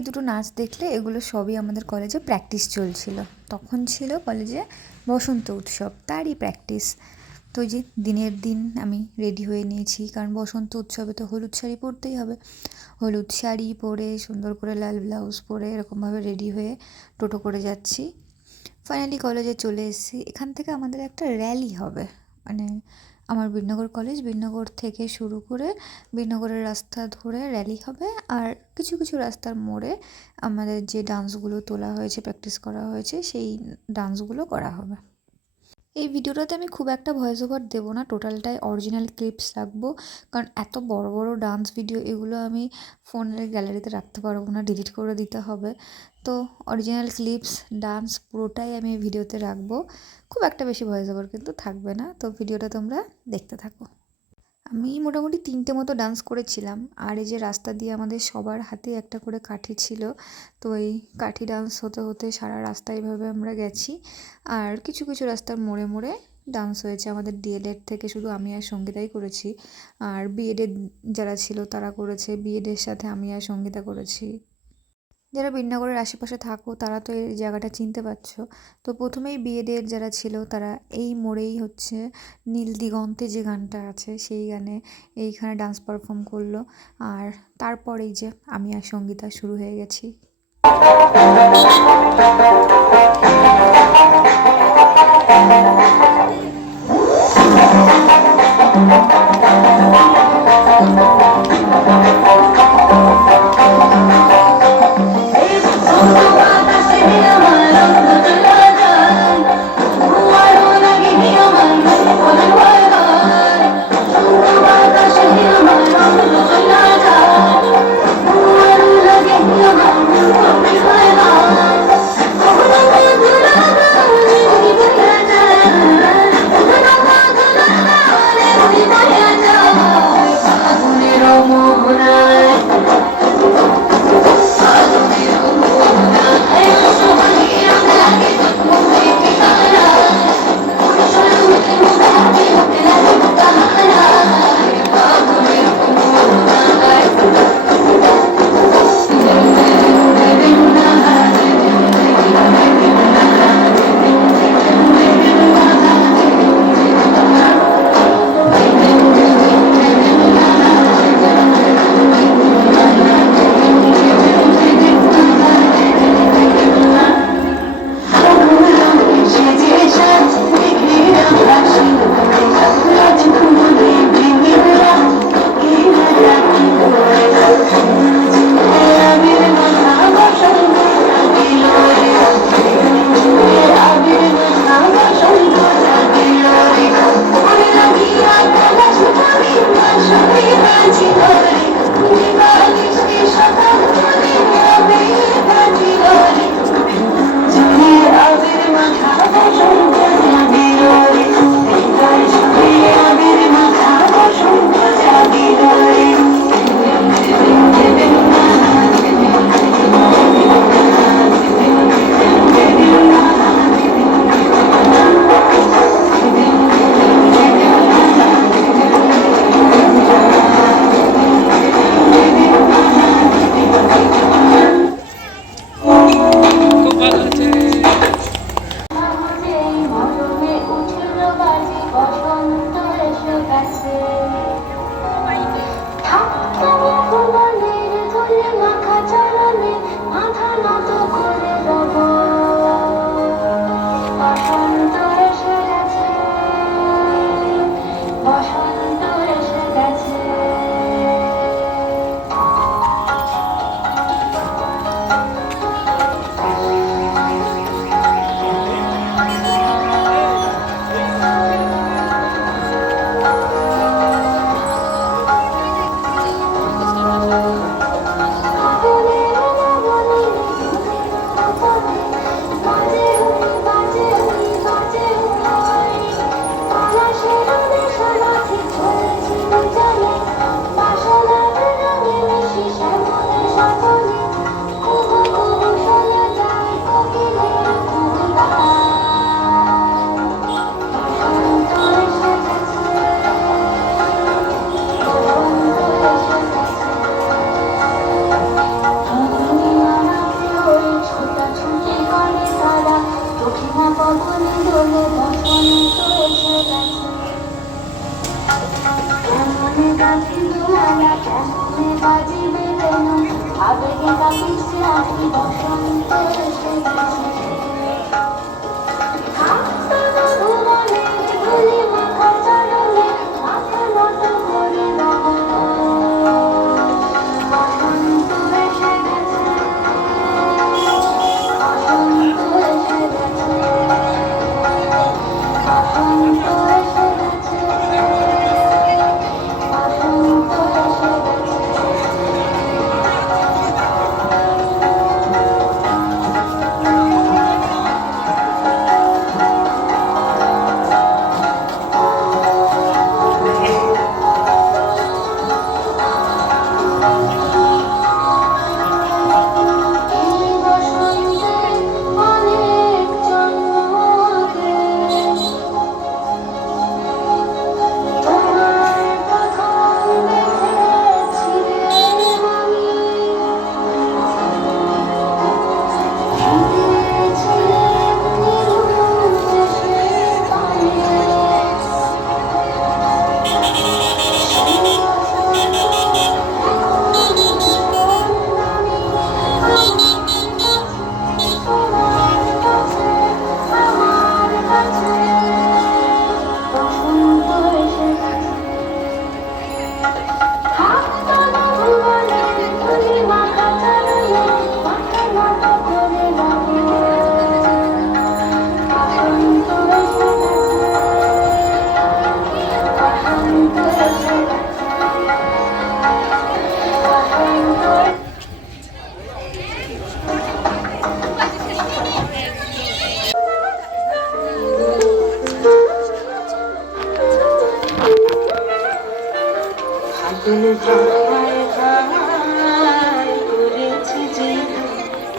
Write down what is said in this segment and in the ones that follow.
এই দুটো নাচ দেখলে এগুলো সবই আমাদের কলেজে প্র্যাকটিস চলছিল। তখন ছিল কলেজে বসন্ত উৎসব, তারই প্র্যাকটিস। তো যে দিনের দিন আমি রেডি হয়ে নিয়েছি, কারণ বসন্ত উৎসবে তো হলুদ শাড়ি পরতেই হবে। হলুদ শাড়ি পরে সুন্দর করে লাল ব্লাউজ পরে এরকমভাবে রেডি হয়ে টোটো করে যাচ্ছি। ফাইনালি কলেজে চলে এসেছি। এখান থেকে আমাদের একটা র্যালি হবে, মানে আমার বীরনগর কলেজ, বীরনগর থেকে শুরু করে বীরনগরের রাস্তা ধরে র্যালি হবে। আর কিছু কিছু রাস্তার মোড়ে আমাদের যে ডান্সগুলো তোলা হয়েছে, প্র্যাকটিস করা হয়েছে, সেই ডান্সগুলো করা হবে। এই ভিডিওটাতে আমি খুব একটা ভয়েস ওভার দেবো না, টোটালটাই অরিজিনাল ক্লিপস রাখবো, কারণ এত বড় বড় ডান্স ভিডিও এগুলো আমি ফোনের গ্যালারিতে রাখতে পারবো না, ডিলিট করে দিতে হবে। তো অরিজিনাল ক্লিপস ডান্স পুরোটাই আমি এই ভিডিওতে রাখবো, খুব একটা বেশি ভয়েস ওভার কিন্তু থাকবে না। তো ভিডিওটা তোমরা দেখতে থাকো। আমি মোটামুটি 3টে মতো ডান্স করেছিলাম। আর এই যে রাস্তা দিয়ে আমাদের সবার হাতে একটা করে কাঠি ছিল, তো এই কাঠি ডান্স হতে হতে সারা রাস্তা এইভাবে আমরা গেছি। আর কিছু কিছু রাস্তার মোড়ে মোড়ে ডান্স হয়েছে। আমাদের ডিএলএড থেকে শুধু আমি আর সঙ্গীতাই করেছি, আর বিএডের যারা ছিল তারা করেছে, বিএডের সাথে আমি আর সঙ্গীতা করেছি। যারা বীরনগরের আশেপাশে থাকো তারা তো এই জায়গাটা চিনতে পারছো। তো প্রথমেই বিএডের যারা ছিল তারা এই মোড়েই হচ্ছে নীল দিগন্তে যে গানটা আছে সেই গানে এইখানে ডান্স পারফর্ম করলো। আর তারপরেই যে আমি আর সঙ্গীতা শুরু হয়ে গেছি।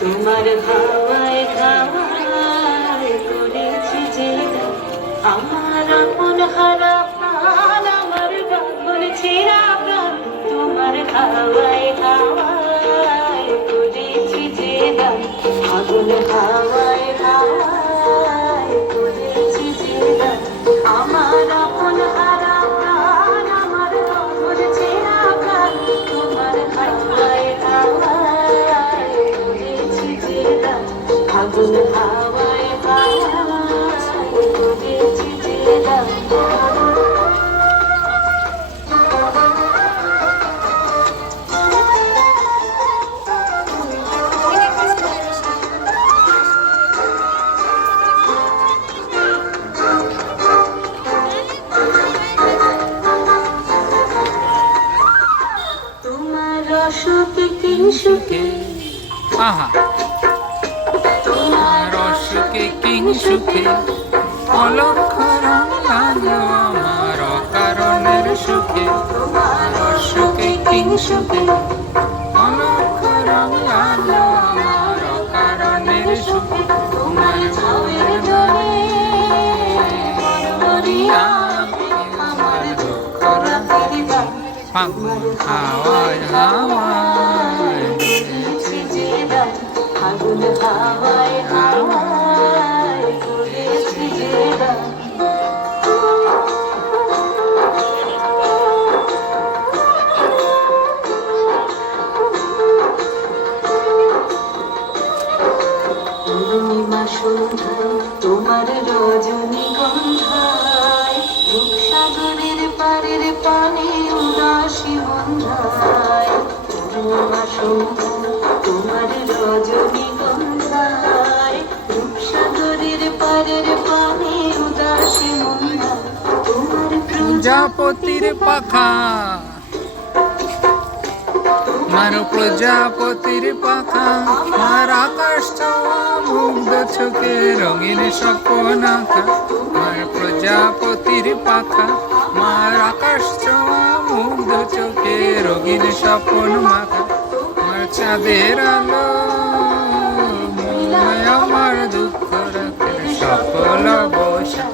তোমার হাওয়ায় হাওয়ায় করেছি যে আমার আপন হারা প্রাণ, আমার গগন ছেঁড়া প্রাণ, তোমার হাওয়ায় হাওয়ায় করেছি যে আগুন হাওয়ায় হাওয়ায় করেছি যে আমার আপন হারা প্রাণ, আমার গগন ছেঁড়া প্রাণ, তোমার হাওয়ায় হাওয়ায় করেছি যে আগুন হাওয়ায় হাওয়ায় করেছি যে তোমার রসকে কিংসুকে তোমার অসুখে কিংসুখে অলক্ষ রং লাগলো আমার অকারণের সুখে। তোমার অসুখে কিংসুখে অলক্ষ রং লাগলো আমার অকারণের সুখে। তোমার ঝাউয়ের জলে মরিয়া আমার দুঃখ রাতের গান, ফাগুন হাওয়ায় হাওয়ায় করেছি যে আগুন হাওয়ায় হাওয়ায় করেছি যে পূর্ণিমা সন্ধ্যায় তোমার রজনীগন্ধায় রূপসাগরের পারের পানে উদাসী বন্ধায়। পূর্ণিমা সন্ধ্যায় তোমার রজনীগন্ধায় রূপসাগরের পারের পানে উদাসী বন্ধায়। তোমার প্রজাপতির পাখা আমার প্রজাপতির পাখা, আমার আকাশ ছোঁয়া মুগ্ধ চোখে রঙিন স্বপ্ন আঁকা। আমার প্রজাপতির পাখা, আমার আকাশ ছোঁয়া মুগ্ধ চোখে রঙিন স্বপ্ন মাখা। আমার চাঁদের আলো মিলায় আমার দুঃখ রাতের সকল বসা।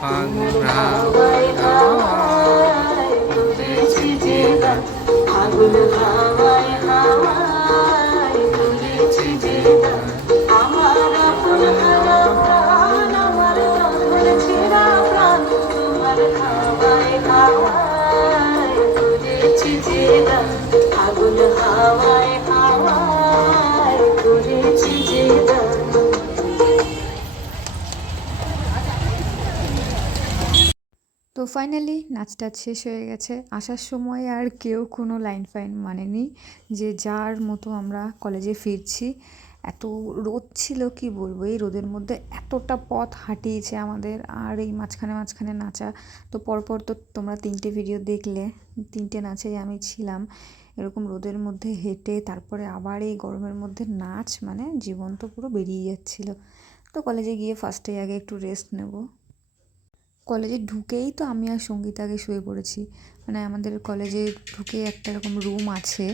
ফাগুন হাওয়ায় হাওয়ায় করেছি যে আগুন হাওয়ায় হাওয়ায় করেছি যে আমার আপন হারা প্রাণ, আমার গগন ছেঁড়া প্রাণ, তোমার হাওয়ায় হাওয়ায় করেছি যে দান ফাগুন হাওয়ায় হাওয়ায় করেছি যে দান। তো ফাইনালি নাচ টাচ শেষ হয়ে গেছে। আসার সময় আর কেউ কোনো লাইন ফাইন মানেনি, যে যার মতো আমরা কলেজে ফিরছি। এত রোদ ছিল কি বলবো, এই রোদের মধ্যে এতটা পথ হাঁটিয়েছে আমাদের, আর এই মাঝখানে মাঝখানে নাচা। তো পরপর তো তোমরা 3টে ভিডিও দেখলে, 3টে নাচেই আমি ছিলাম। এরকম রোদের মধ্যে হেঁটে তারপরে আবার এই গরমের মধ্যে নাচ, মানে জীবন তো পুরো বেরিয়ে যাচ্ছিলো। তো কলেজে গিয়ে ফার্স্টে আগে একটু রেস্ট নেব। কলেজে ঢুকেই তো আমি আর সঙ্গীতা আগে শুয়ে পড়েছি। মানে আমাদের কলেজে ঢুকে একটা এরকম রুম আছে,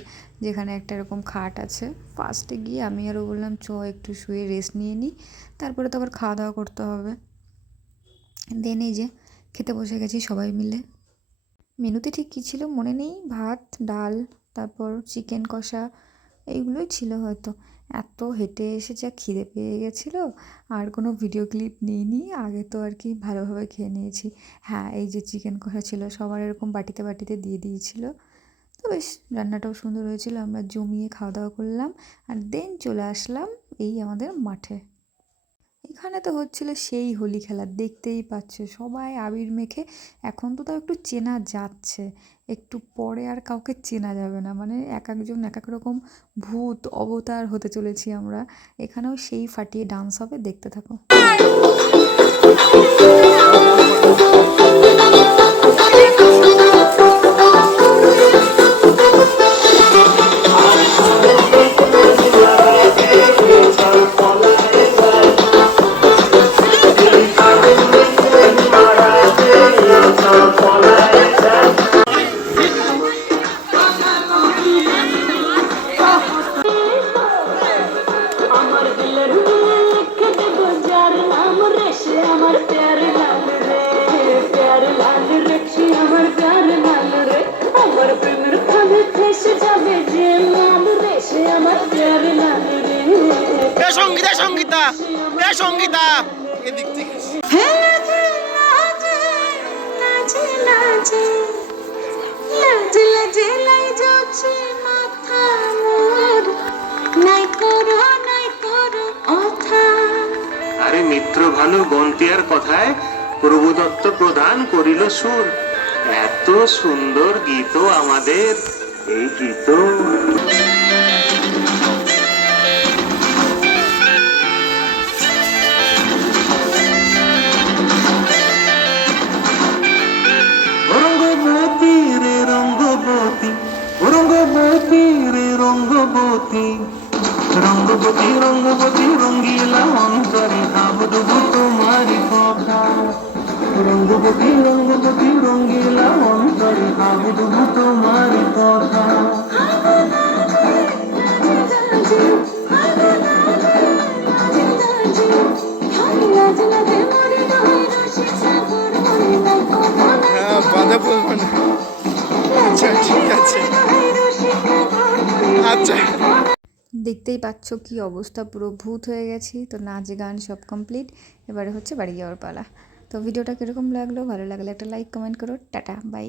যেখানে একটা এরকম খাট আছে। ফার্স্টে গিয়ে আমি আরও বললাম চ একটু শুয়ে রেস্ট নিয়ে নিই, তারপরে তো আবার খাওয়া দাওয়া করতে হবে। দেন এই যে খেতে বসে গেছি সবাই মিলে। মেনুতে ঠিক কী ছিল মনে নেই, ভাত ডাল তারপর চিকেন কষা এইগুলোই ছিল হয়তো। এত হেঁটে এসে যা খিদে পেয়ে গেছিলো, আর কোনো ভিডিও ক্লিপ নিইনি, আগে তো আর কি ভালোভাবে খেয়ে নিয়েছি। হ্যাঁ, এই যে চিকেন কষা ছিল, সবার এরকম বাটিতে বাটিতে দিয়ে দিয়েছিল। তো বেশ রান্নাটাও সুন্দর হয়েছিল, আমরা জমিয়ে খাওয়া দাওয়া করলাম। আর দেন চলে আসলাম এই আমাদের মাঠে। এখানে তো হচ্ছিল সেই হোলি খেলা, দেখতেই পাচ্ছ সবাই আবির মেখে। এখন তো তাও একটু চেনা যাচ্ছে, একটু পরে আর কাউকে চেনা যাবে না। মানে এক একজন এক এক রকম ভূত অবতার হতে চলেছি আমরা। এখানেও সেই ফাটিয়ে ডান্স হবে, দেখতে থাকো। আমার দিলের লিখে দেব যার নাম রে, সে আমার প্যার লাল রে, প্যার লাল রে, সে আমার প্যার লাল রে। আমার প্রেমের খাবে ফেসে যাবে যে লাল রে, সে আমার প্যার লাল রে। সঙ্গীতা সঙ্গীতা সঙ্গীতা এদিক থেকে হে লাজে লাজে লাজে লাজে লাজে লাজে লাই যাচ্ছে মাথা মোর, নাই করো কথা। আরে মিত্র ভালো বন্তিয়ার কথায় প্রভুদত্ত প্রদান করিল সুর। এত সুন্দর গীত আমাদের, এই গীত রঙ্গবতী রে রঙ্গবতী, রঙ্গবতী রে রঙ্গবতী, রঙ্গবতী রঙ্গবতী রঙ্গিলা অন্তরে ভাবডুবু তোমারি কথা। রঙ্গবতী রঙ্গবতী রঙ্গিলা অন্তরে ভাবডুবু তোমারি কথা। বাধা বলবো না। আচ্ছা ঠিক আছে, আচ্ছা। দেখতেই পাচ্ছ কি অবস্থা, পুরো ভূত হয়ে গেছি। তো নাচ গান সব কমপ্লিট, এবারে হচ্ছে বাড়ি যাওয়ার পালা। তো ভিডিওটা কীরকম লাগলো, ভালো লাগলে একটা লাইক কমেন্ট করো। Tata bye.